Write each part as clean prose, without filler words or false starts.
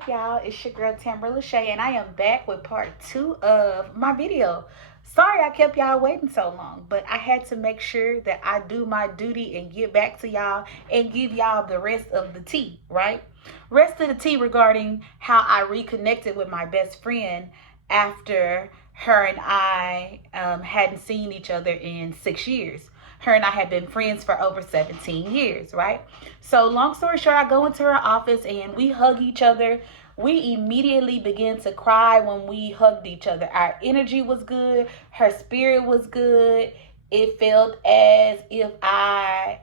up, y'all? It's your girl Tamara Lachey, and I am back with part 2 of my video. Sorry I kept y'all waiting so long, but I had to make sure that I do my duty and get back to y'all and give y'all the rest of the tea, right? Rest of the tea regarding how I reconnected with my best friend after her and I hadn't seen each other in 6 years. Her and I had been friends for over 17 years, right? So long story short, I go into her office and we hug each other. We immediately began to cry when we hugged each other. Our energy was good. Her spirit was good. It felt as if I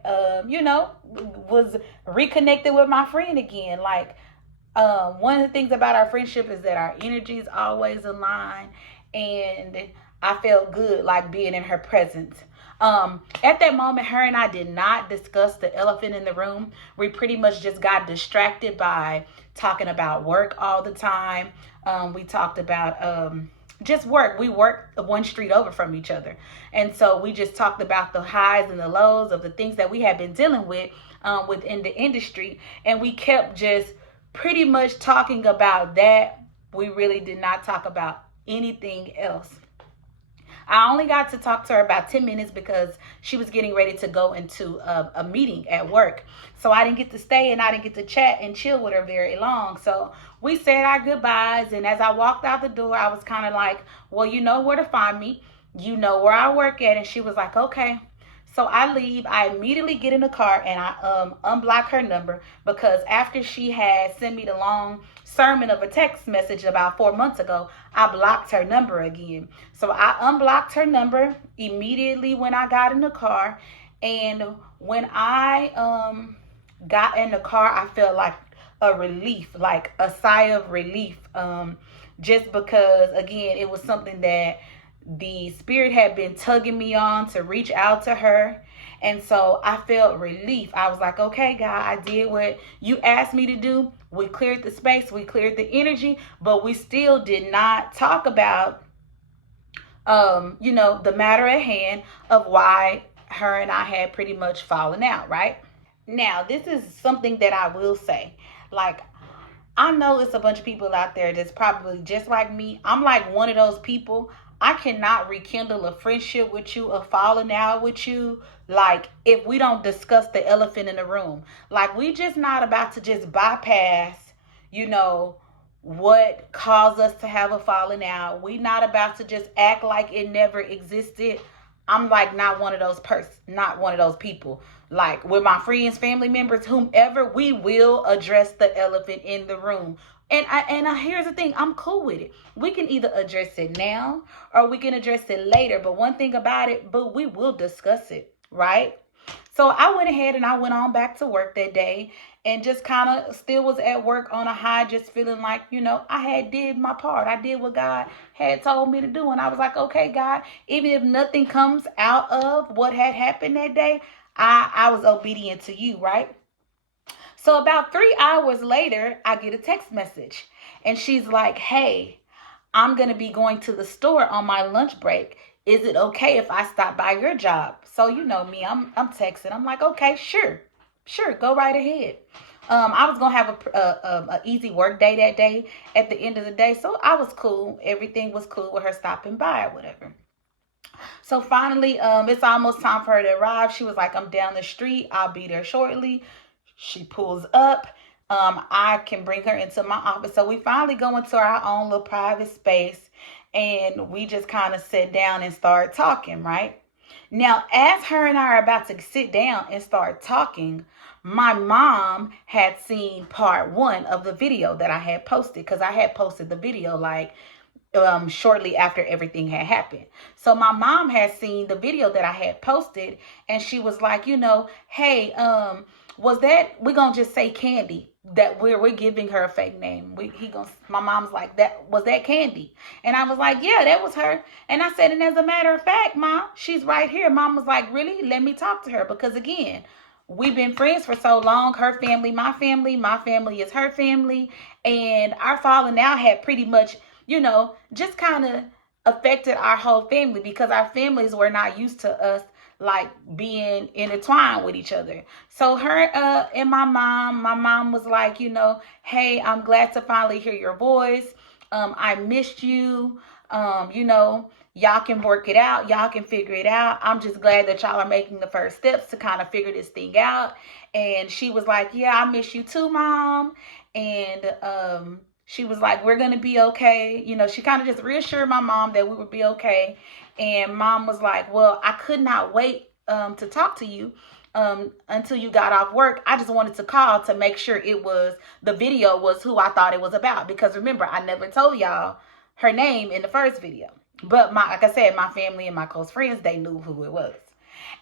was reconnected with my friend again. One of the things about our friendship is that our energies always align, and I felt good like being in her presence. At that moment, her and I did not discuss the elephant in the room. We pretty much just got distracted by talking about work all the time. We talked about just work. We worked one street over from each other. And so we just talked about the highs and the lows of the things that we had been dealing with within the industry. And we kept just pretty much talking about that. We really did not talk about anything else. I only got to talk to her about 10 minutes because she was getting ready to go into a meeting at work. So I didn't get to stay and I didn't get to chat and chill with her very long. So we said our goodbyes. And as I walked out the door, I was kind of like, well, you know where to find me. You know where I work at. And she was like, okay. So I leave. I immediately get in the car and I unblock her number because after she had sent me the long sermon of a text message about 4 months ago, I blocked her number again. So I unblocked her number immediately when I got in the car. And when I got in the car, I felt like a relief, like a sigh of relief. Just because, again, it was something that the spirit had been tugging me on to reach out to her. And so I felt relief. I was like, okay, God, I did what you asked me to do. We cleared the space, we cleared the energy, but we still did not talk about, the matter at hand of why her and I had pretty much fallen out, right? Now, this is something that I will say. Like, I know it's a bunch of people out there that's probably just like me. I'm like one of those people. I cannot rekindle a friendship with you, a falling out with you, like if we don't discuss the elephant in the room. Like we just not about to just bypass, what caused us to have a falling out. We not about to just act like it never existed. I'm like not one of those not one of those people. Like with my friends, family members, whomever, we will address the elephant in the room. And here's the thing, I'm cool with it. We can either address it now or we can address it later. But one thing about it, but we will discuss it, right? So I went ahead and I went on back to work that day and just kind of still was at work on a high, just feeling like, I had did my part. I did what God had told me to do. And I was like, okay, God, even if nothing comes out of what had happened that day, I was obedient to you, right? So about 3 hours later, I get a text message and she's like, hey, I'm going to be going to the store on my lunch break. Is it okay if I stop by your job? So you know me, I'm texting. I'm like, okay, sure, go right ahead. I was going to have a easy work day that day at the end of the day. So I was cool. Everything was cool with her stopping by or whatever. So finally, it's almost time for her to arrive. She was like, I'm down the street. I'll be there shortly. She pulls up. I can bring her into my office. So we finally go into our own little private space and we just kind of sit down and start talking, right? Now, as her and I are about to sit down and start talking, my mom had seen part 1 of the video that I had posted because I had posted the video shortly after everything had happened. So my mom had seen the video that I had posted and she was like, hey, was that, we're going to just say Candy, that we're giving her a fake name. My mom's like, was that Candy? And I was like, yeah, that was her. And I said, and as a matter of fact, Mom, she's right here. Mom was like, really? Let me talk to her. Because again, we've been friends for so long. Her family, my family is her family. And our falling out had pretty much, just kind of affected our whole family because our families were not used to us like being intertwined with each other. So her and my mom was like, hey, I'm glad to finally hear your voice. I missed you. Y'all can work it out. Y'all can figure it out. I'm just glad that y'all are making the first steps to kind of figure this thing out. And she was like, yeah, I miss you too, Mom. And she was like, we're going to be okay. She kind of just reassured my mom that we would be okay. And Mom was like, well, I could not wait to talk to you until you got off work. I just wanted to call to make sure the video was who I thought it was about. Because remember, I never told y'all her name in the first video. But like I said, my family and my close friends, they knew who it was.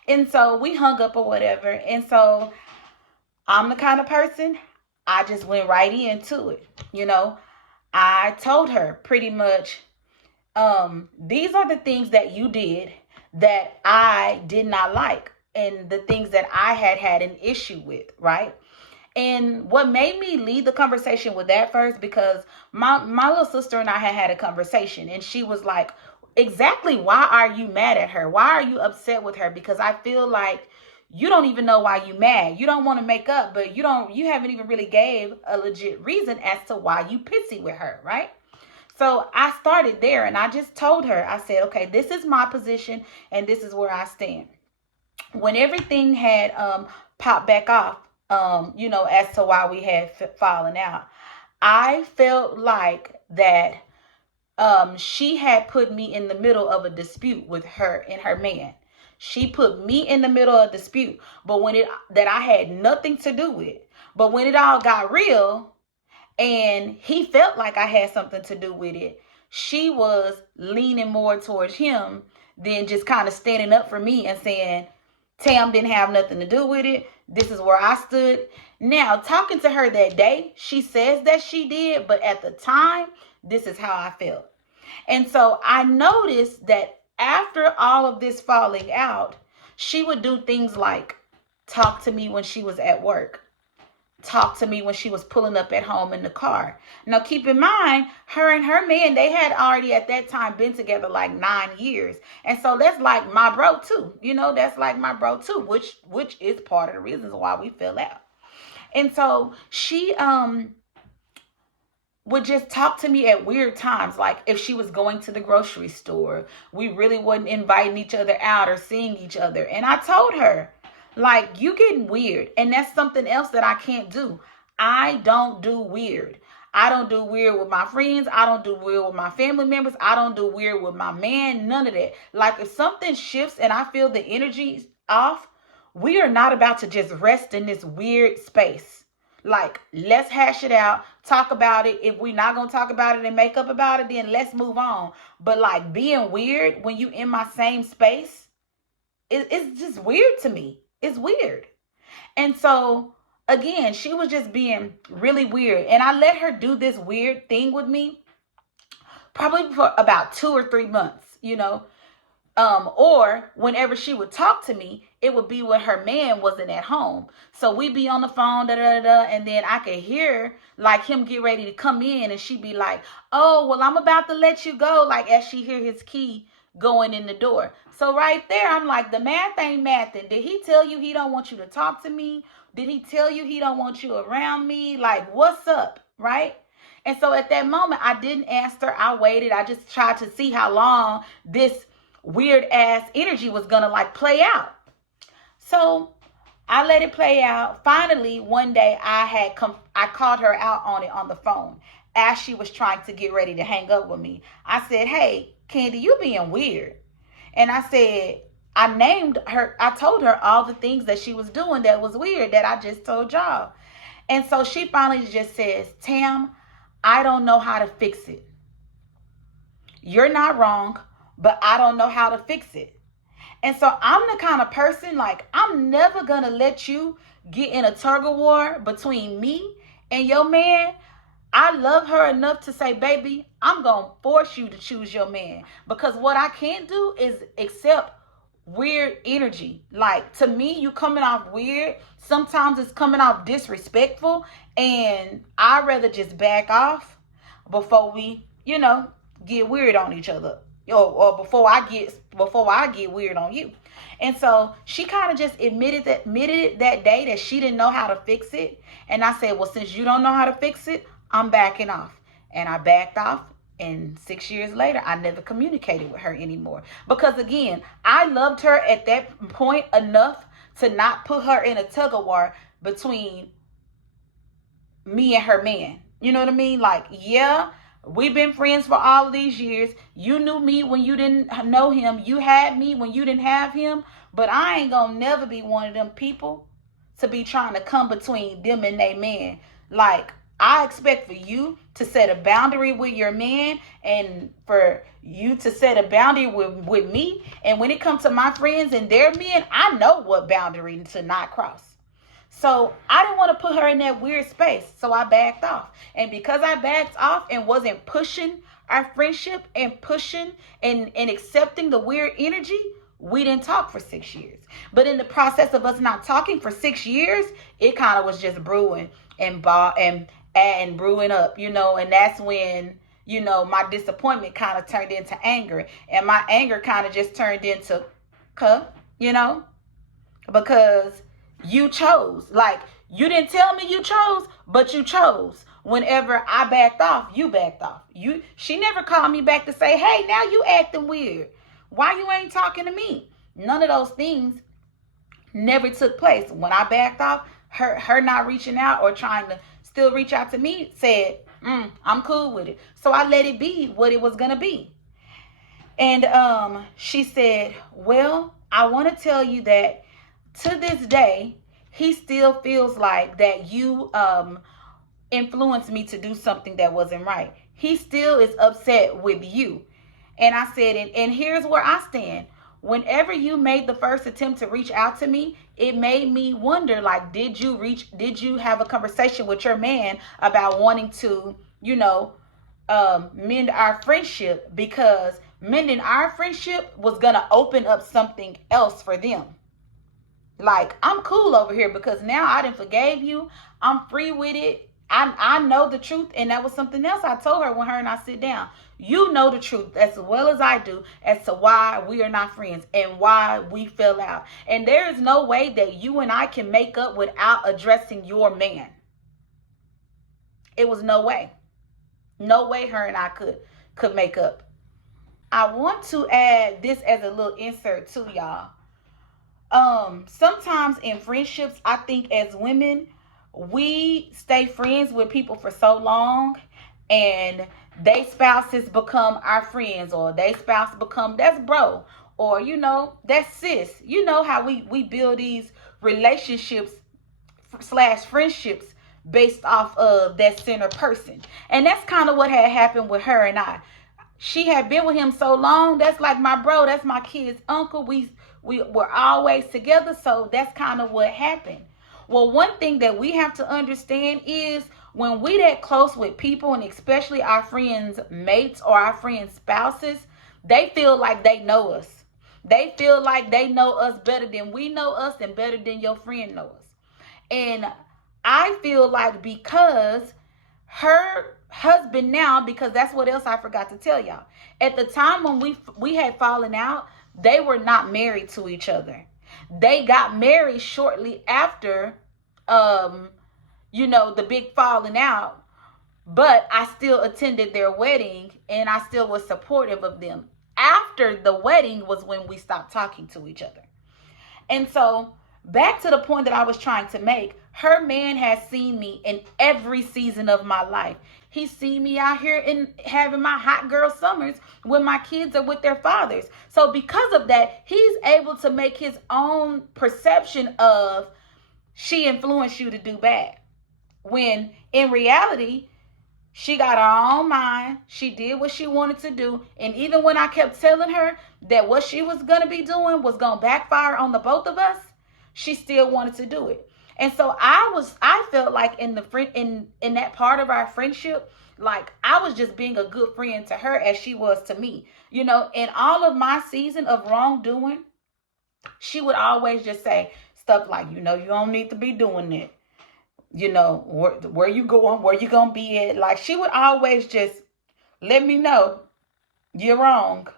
And so we hung up or whatever. And so I'm the kind of person, I just went right into it. I told her pretty much, these are the things that you did that I did not like, and the things that I had an issue with, right? And what made me lead the conversation with that first, because my little sister and I had a conversation, and she was like, exactly, why are you mad at her? Why are you upset with her? Because I feel like you don't even know why you mad. You don't want to make up, but you haven't even really gave a legit reason as to why you pissy with her, right? So I started there, and I just told her, I said, okay, this is my position and this is where I stand. When everything had popped back off, as to why we had fallen out, I felt like that she had put me in the middle of a dispute with her and her man. She put me in the middle of a dispute, but that I had nothing to do with. But when it all got real and he felt like I had something to do with it, she was leaning more towards him than just kind of standing up for me and saying, Tam didn't have nothing to do with it. This is where I stood. Now, talking to her that day, she says that she did, but at the time, this is how I felt. And so I noticed that after all of this falling out, she would do things like talk to me when she was at work, talk to me when she was pulling up at home in the car. Now, keep in mind, her and her man, they had already at that time been together like 9 years. And so that's like my bro too. That's like my bro too, which is part of the reasons why we fell out. And so she would just talk to me at weird times. Like if she was going to the grocery store, we really wasn't inviting each other out or seeing each other. And I told her, like, you getting weird. And that's something else that I can't do. I don't do weird. I don't do weird with my friends. I don't do weird with my family members. I don't do weird with my man. None of that. Like if something shifts and I feel the energy off, we are not about to just rest in this weird space. Like, let's hash it out, talk about it. If we're not going to talk about it and make up about it, then let's move on. But like being weird when you in my same space, it's just weird to me. It's weird. And so, again, she was just being really weird. And I let her do this weird thing with me probably for about 2 or 3 months, or whenever she would talk to me, it would be when her man wasn't at home. So we'd be on the phone, and then I could hear like him get ready to come in, and she'd be like, oh, well, I'm about to let you go. Like as she hear his key going in the door. So right there, I'm like, the math ain't mathing. Did he tell you he don't want you to talk to me? Did he tell you he don't want you around me? Like, what's up? Right? And so at that moment, I didn't answer. I waited. I just tried to see how long this weird ass energy was gonna like play out. So I let it play out. Finally, one day I called her out on it on the phone as she was trying to get ready to hang up with me. I said, hey, Candy, you being weird. And I said, I named her, I told her all the things that she was doing that was weird that I just told y'all. And so she finally just says, Tam, I don't know how to fix it. You're not wrong, but I don't know how to fix it. And so I'm the kind of person, like, I'm never going to let you get in a tug of war between me and your man. I love her enough to say, baby, I'm going to force you to choose your man. Because what I can't do is accept weird energy. Like, to me, you coming off weird. Sometimes it's coming off disrespectful. And I'd rather just back off before we, get weird on each other. or before I get weird on you. And so she kind of just admitted it that day that she didn't know how to fix it. And I said, well, since you don't know how to fix it, I'm backing off. And I backed off. And 6 years later, I never communicated with her anymore. Because again, I loved her at that point enough to not put her in a tug of war between me and her man. You know what I mean? Like, yeah, we've been friends for all of these years. You knew me when you didn't know him. You had me when you didn't have him. But I ain't gonna never be one of them people to be trying to come between them and their man. Like, I expect for you to set a boundary with your man and for you to set a boundary with me. And when it comes to my friends and their men, I know what boundary to not cross. So I didn't want to put her in that weird space. So I backed off. And because I backed off and wasn't pushing our friendship and pushing and accepting the weird energy, we didn't talk for 6 years. But in the process of us not talking for 6 years, it kind of was just brewing and brewing up, and that's when, my disappointment kind of turned into anger. And my anger kind of just turned into, because you chose. Like, you didn't tell me you chose, but you chose. Whenever I backed off, you backed off. She never called me back to say, hey, now you acting weird. Why you ain't talking to me? None of those things never took place. When I backed off, her not reaching out or trying to still reach out to me said, I'm cool with it. So I let it be what it was going to be. And she said, well, I want to tell you that to this day, he still feels like that you influenced me to do something that wasn't right. He still is upset with you. And I said, and here's where I stand. Whenever you made the first attempt to reach out to me, it made me wonder, like, did you have a conversation with your man about wanting to, mend our friendship? Because mending our friendship was going to open up something else for them. Like, I'm cool over here because now I done forgave you. I'm free with it. I know the truth. And that was something else I told her when her and I sit down. You know the truth as well as I do as to why we are not friends and why we fell out. And there is no way that you and I can make up without addressing your man. It was no way. No way her and I could make up. I want to add this as a little insert too, y'all. Sometimes in friendships, I think as women, we stay friends with people for so long and they spouses become our friends, or they spouse become, that's bro, or that's sis. You know how we build these relationships / friendships based off of that center person. And that's kind of what had happened with her and I. She had been with him so long. That's like my bro. That's my kid's uncle. We were always together. So that's kind of what happened. Well, one thing that we have to understand is when we that close with people, and especially our friends' mates or our friends' spouses, they feel like they know us. They feel like they know us better than we know us and better than your friend knows us. And I feel like because her husband now, because that's what else I forgot to tell y'all. At the time when we had fallen out, they were not married to each other. They got married shortly after, the big falling out. But I still attended their wedding and I still was supportive of them. After the wedding was when we stopped talking to each other. And so back to the point that I was trying to make, her man has seen me in every season of my life. He's seen me out here in having my hot girl summers when my kids are with their fathers. So because of that, he's able to make his own perception of she influenced you to do bad. When in reality, she got her own mind. She did what she wanted to do. And even when I kept telling her that what she was going to be doing was going to backfire on the both of us, she still wanted to do it. And so I felt like in that part of our friendship, like I was just being a good friend to her as she was to me. In all of my season of wrongdoing, she would always just say stuff like, you don't need to be doing it. Where you going, where you gonna be at. Like she would always just let me know you're wrong.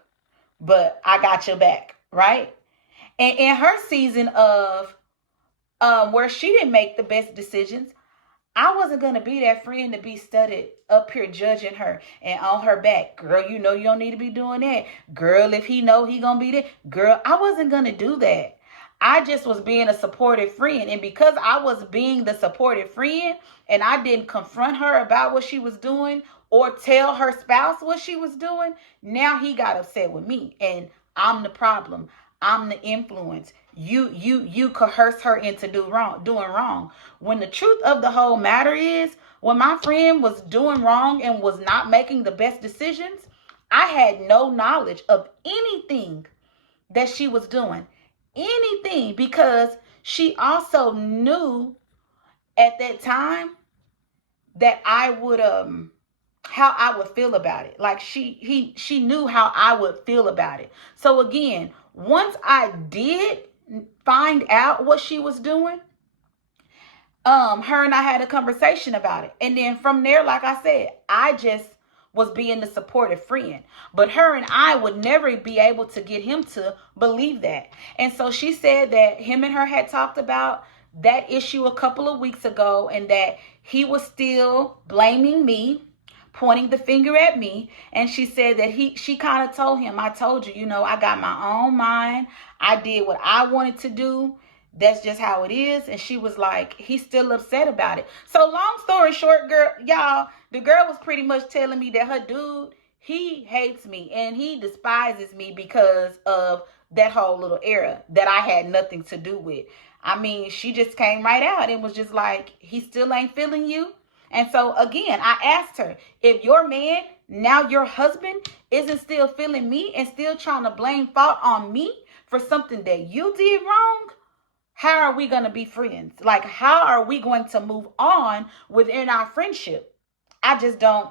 but I got your back, right? And in her season of where she didn't make the best decisions, I wasn't gonna be that friend to be studied up here judging her and on her back. Girl, you know you don't need to be doing that. Girl, if he know he gonna be there. Girl, I wasn't gonna do that. I just was being a supportive friend. And because I was being the supportive friend and I didn't confront her about what she was doing or tell her spouse what she was doing, now he got upset with me. And I'm the problem. I'm the influence. You coerce her into doing wrong. When the truth of the whole matter is, when my friend was doing wrong and was not making the best decisions, I had no knowledge of anything that she was doing. Anything, because she also knew at that time that I would how I would feel about it. Like she knew how I would feel about it. So again, once I did find out what she was doing, her and I had a conversation about it. And then from there, like I said, I just was being the supportive friend. But her and I would never be able to get him to believe that. And so she said that him and her had talked about that issue a couple of weeks ago and that he was still blaming me, pointing the finger at me. And she said that she kind of told him, I told you, I got my own mind. I did what I wanted to do. That's just how it is. And she was like, he's still upset about it. So long story short, girl, y'all, the girl was pretty much telling me that her dude, he hates me and he despises me because of that whole little era that I had nothing to do with. I mean, she just came right out and was just like, he still ain't feeling you. And so again, I asked her, if your man, now your husband, isn't still feeling me and still trying to blame fault on me for something that you did wrong, how are we going to be friends? Like, how are we going to move on within our friendship? I just don't,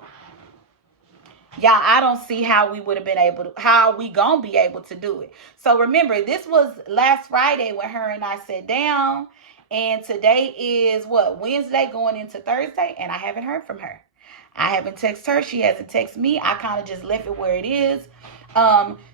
yeah, I don't see how we would have been able to, how we going to be able to do it. So remember, this was last Friday when her and I sat down, and today is what, Wednesday going into Thursday, and I haven't heard from her. I haven't texted her. She hasn't texted me. I kind of just left it where it is.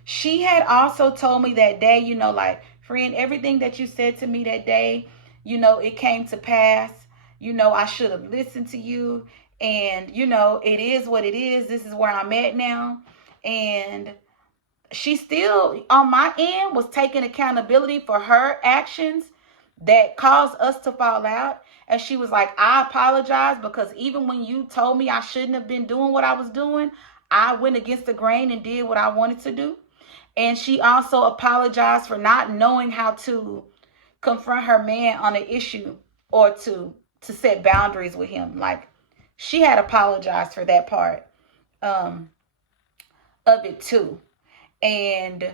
She had also told me that day, like, friend, everything that you said to me that day, it came to pass. I should have listened to you. And, it is what it is. This is where I'm at now. And she still, on my end, was taking accountability for her actions that caused us to fall out. And she was like, I apologize because even when you told me I shouldn't have been doing what I was doing, I went against the grain and did what I wanted to do. And she also apologized for not knowing how to confront her man on an issue or to set boundaries with him. Like, she had apologized for that part of it too. And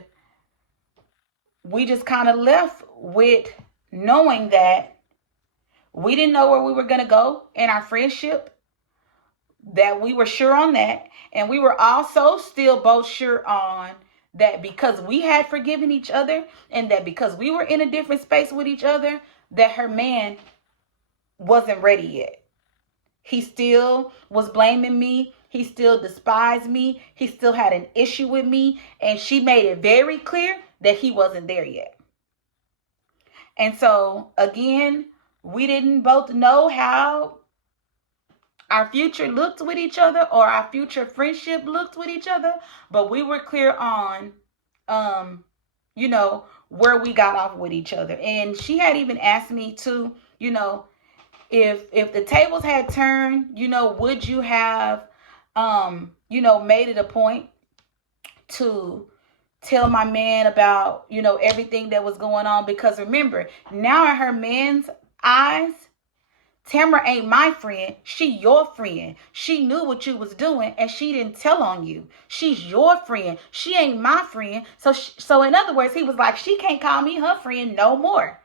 we just kind of left with knowing that we didn't know where we were going to go in our friendship, that we were sure on that. And we were also still both sure on that because we had forgiven each other and that because we were in a different space with each other, that her man wasn't ready yet. He still was blaming me. He still despised me. He still had an issue with me. And she made it very clear that he wasn't there yet. And so, again, we didn't both know how our future looked with each other or our future friendship looked with each other. But we were clear on, where we got off with each other. And she had even asked me to, if the tables had turned, would you have, made it a point to tell my man about, everything that was going on? Because remember, now in her man's eyes, Tamara ain't my friend. She your friend. She knew what you was doing and she didn't tell on you. She's your friend. She ain't my friend. So in other words, he was like, she can't call me her friend no more.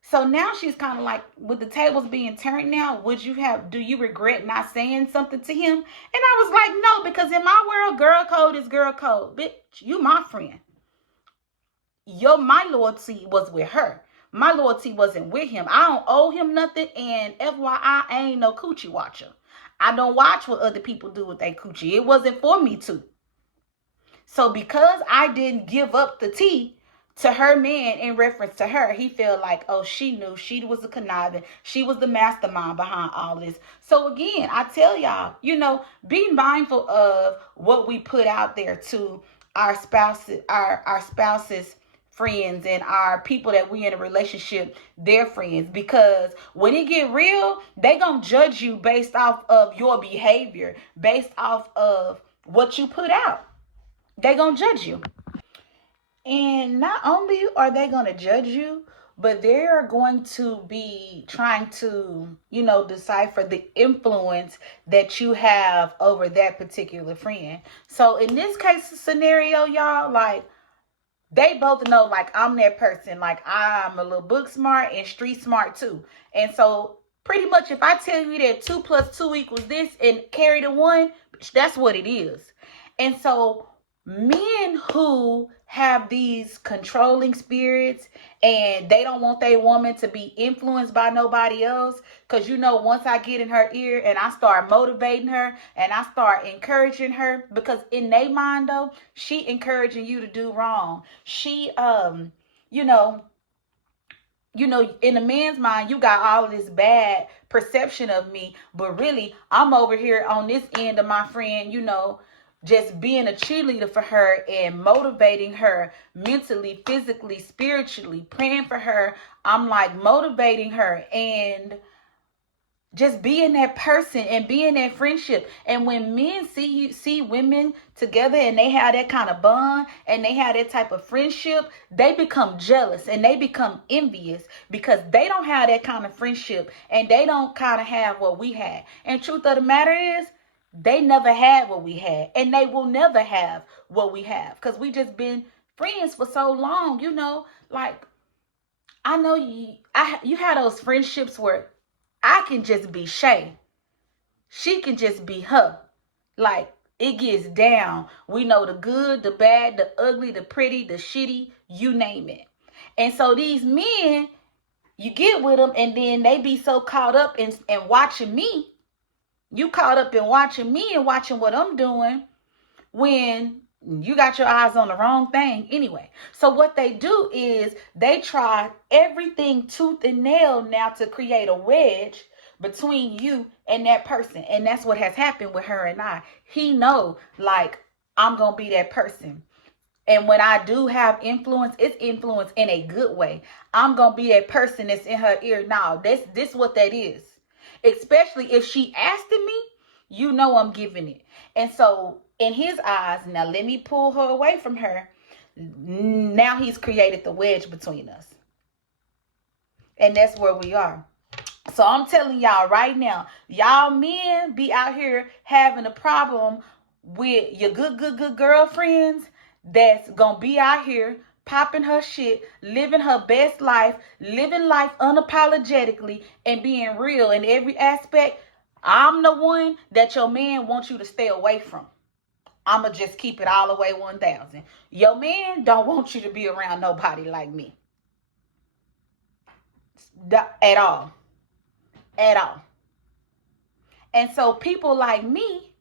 So now she's kind of like, with the tables being turned now, do you regret not saying something to him? And I was like, no, because in my world, girl code is girl code. Bitch, you my friend. My loyalty was with her. My loyalty wasn't with him. I don't owe him nothing. And FYI, I ain't no coochie watcher. I don't watch what other people do with their coochie. It wasn't for me to. So because I didn't give up the tea to her man in reference to her, he felt like, oh, she knew, she was the conniving, she was the mastermind behind all this. So again, I tell y'all, be mindful of what we put out there to our spouses, our spouses friends, and our people that we in a relationship, their friends, because when it get real, they gonna judge you based off of your behavior, based off of what you put out. They gonna judge you. And not only are they going to judge you, but they're going to be trying to, decipher the influence that you have over that particular friend. So in this case scenario, y'all, like, they both know, like, I'm that person. Like, I'm a little book smart and street smart too. And so pretty much if I tell you that 2 + 2 = this and carry the one, that's what it is. And so men who have these controlling spirits and they don't want their woman to be influenced by nobody else, because once I get in her ear and I start motivating her and I start encouraging her, because in their mind though, she encouraging you to do wrong. She you know in a man's mind, you got all of this bad perception of me, but really I'm over here on this end of my friend, just being a cheerleader for her and motivating her mentally, physically, spiritually, praying for her. I'm like motivating her and just being that person and being that friendship. And when men see women together and they have that kind of bond and they have that type of friendship, they become jealous and they become envious because they don't have that kind of friendship and they don't kind of have what we had. And truth of the matter is, they never had what we had, and they will never have what we have, because we just been friends for so long. Like, I know you had those friendships where I can just be Shay, she can just be her. Like, it gets down. We know the good, the bad, the ugly, the pretty, the shitty, you name it. And so these men, you get with them and then they be so caught up in watching me. You caught up in watching me and watching what I'm doing when you got your eyes on the wrong thing anyway. So what they do is they try everything tooth and nail now to create a wedge between you and that person. And that's what has happened with her and I. He know, like, I'm going to be that person. And when I do have influence, it's influence in a good way. I'm going to be that person that's in her ear. Now, this what that is. Especially if she asking me, I'm giving it. And so in his eyes, now let me pull her away from her. Now he's created the wedge between us. And that's where we are. So I'm telling y'all right now, y'all men be out here having a problem with your good girlfriends that's gonna be out here popping her shit, living her best life, living life unapologetically and being real in every aspect. I'm the one that your man wants you to stay away from. I'ma just keep it all the way 1,000. Your man don't want you to be around nobody like me. At all. At all. And so people like me,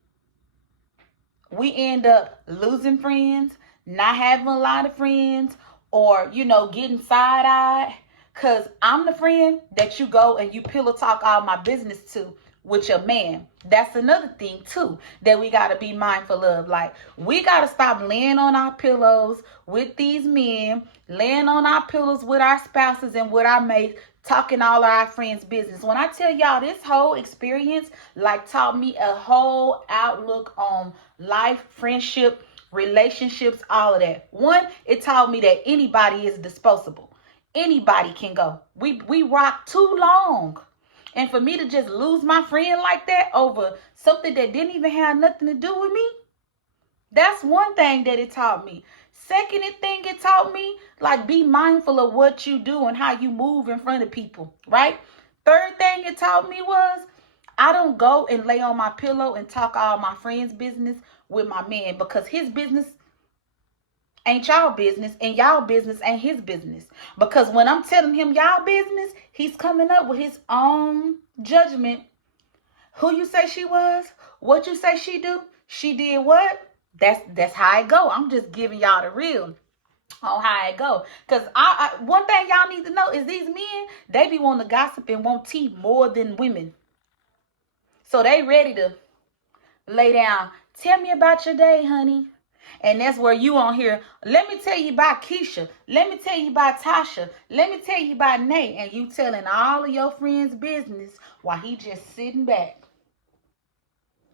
we end up losing friends, not having a lot of friends, or, getting side-eyed, because I'm the friend that you go and you pillow talk all my business to with your man. That's another thing, too, that we got to be mindful of. Like, we got to stop laying on our pillows with these men, laying on our pillows with our spouses and with our mates, talking all of our friends' business. When I tell y'all, this whole experience, like, taught me a whole outlook on life, friendship, relationships, all of that. One, it taught me that anybody is disposable. Anybody can go. We rock too long. And for me to just lose my friend like that over something that didn't even have nothing to do with me, that's one thing that it taught me. Second thing it taught me, like, be mindful of what you do and how you move in front of people, right? Third thing it taught me was, I don't go and lay on my pillow and talk all my friends' business with my man, because his business ain't y'all business and y'all business ain't his business. Because when I'm telling him y'all business, he's coming up with his own judgment. Who you say she was? What you say she do? She did what? That's how it go. I'm just giving y'all the real on how it go. Cause I one thing y'all need to know is these men, they be wanting to gossip and want tea more than women. So they ready to lay down. Tell me about your day, honey. And that's where you on here. Let me tell you about Keisha. Let me tell you about Tasha. Let me tell you about Nate. And you telling all of your friends' business while he just sitting back,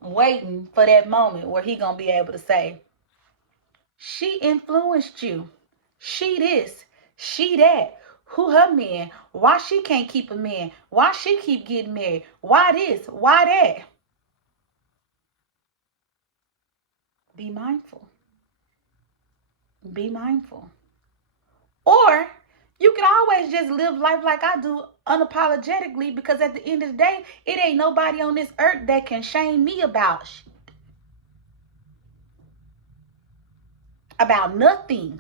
waiting for that moment where he gonna be able to say, she influenced you. She this. She that. Who her man? Why she can't keep a man? Why she keep getting married? Why this? Why that? Be mindful. Be mindful. Or you can always just live life like I do, unapologetically, because at the end of the day, it ain't nobody on this earth that can shame me about nothing.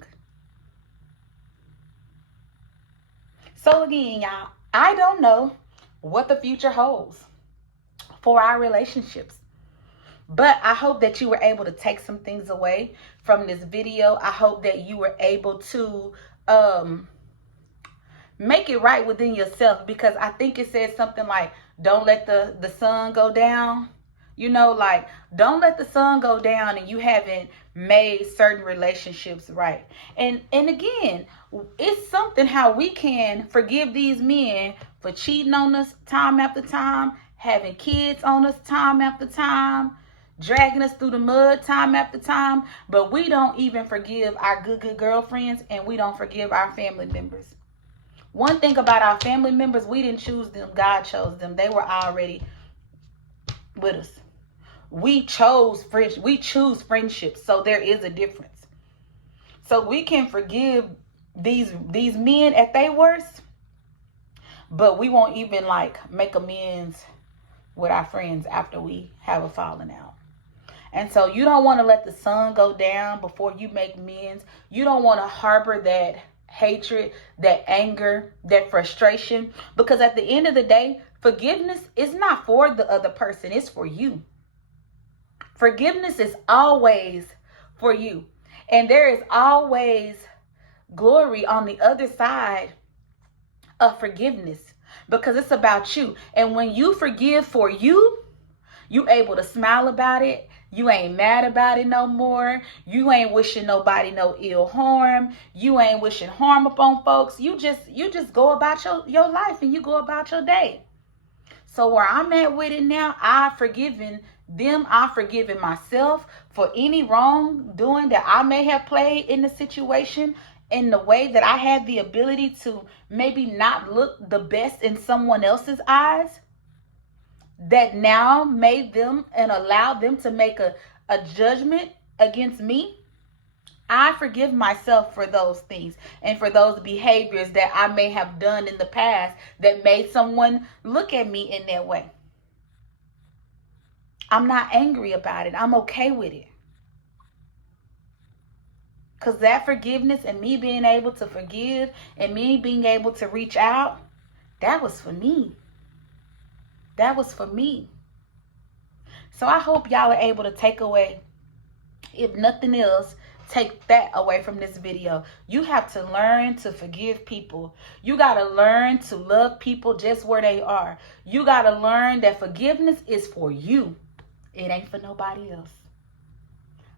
So again, y'all, I don't know what the future holds for our relationships. But I hope that you were able to take some things away from this video. I hope that you were able to make it right within yourself, because I think it says something like, don't let the sun go down. You know, like, don't let the sun go down and you haven't made certain relationships right. And again, it's something how we can forgive these men for cheating on us time after time, having kids on us time after time, dragging us through the mud time after time, but we don't even forgive our good girlfriends, and we don't forgive our family members. One thing about our family members, we didn't choose them. God chose them. They were already with us. We chose friends. We choose friendships. So there is a difference. So we can forgive these men at their worst, but we won't even like make amends with our friends after we have a falling out. And so you don't want to let the sun go down before you make amends. You don't want to harbor that hatred, that anger, that frustration, because at the end of the day, forgiveness is not for the other person, it's for you. Forgiveness is always for you. And there is always glory on the other side of forgiveness, because it's about you. And when you forgive for you, you able to smile about it. You ain't mad about it no more. You ain't wishing nobody no ill harm. You ain't wishing harm upon folks. You just go about your life, and you go about your day. So where I'm at with it now, I've forgiven them. I've forgiven myself for any wrongdoing that I may have played in the situation, in the way that I had the ability to maybe not look the best in someone else's eyes, that now made them and allowed them to make a judgment against me. I forgive myself for those things and for those behaviors that I may have done in the past that made someone look at me in that way. I'm not angry about it. I'm okay with it. Because that forgiveness and me being able to forgive and me being able to reach out, that was for me. That was for me. So I hope y'all are able to take away, if nothing else, take that away from this video. You have to learn to forgive people. You got to learn to love people just where they are. You got to learn that forgiveness is for you. It ain't for nobody else.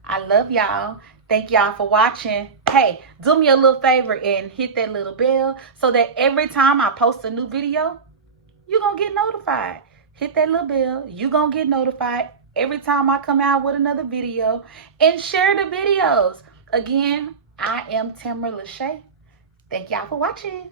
I love y'all. Thank y'all for watching. Hey, do me a little favor and hit that little bell so that every time I post a new video, you're going to get notified. Hit that little bell. You're going to get notified every time I come out with another video. And share the videos. Again, I am Tamara Lachey. Thank y'all for watching.